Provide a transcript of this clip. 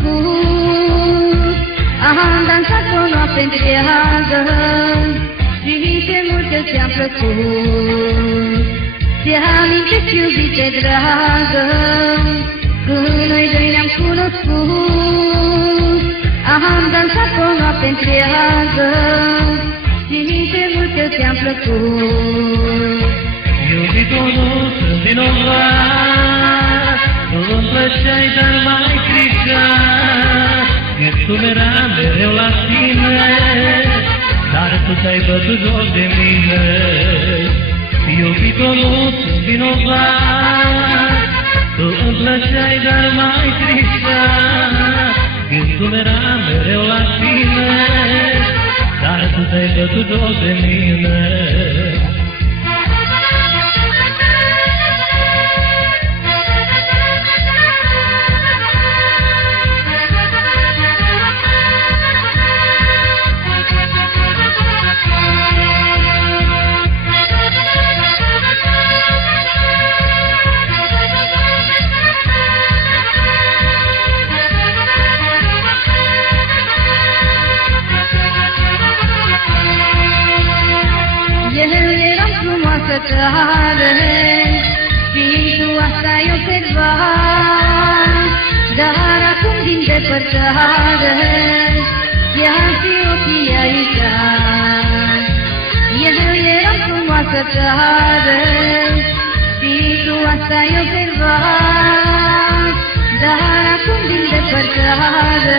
cunoscut. Am dansat o noapte întreagă și ce multe ți-am plăcut. Ți-amintesc, iubite dragă, când noi doi ne-am cunoscut. Am dansat o noapte întreagă și ce multe ți-am plăcut. Iubitorul, sunt vinovat, nu-mi plăceai, dar m-ai stricat. Gândul era mereu la tine, dar tu ți-ai bătut joc de mine. Iubitorul, sunt vinovat, tu îmi plăceai, dar m-ai stricat. Gândul era mereu la tine, dar tu ți-ai bătut joc de mine. Tare, și tu asta ai observat, dar acum din depărtare ea și ochii ai uitat. Eu eram frumoasă tare, și tu asta ai observat, dar acum din depărtare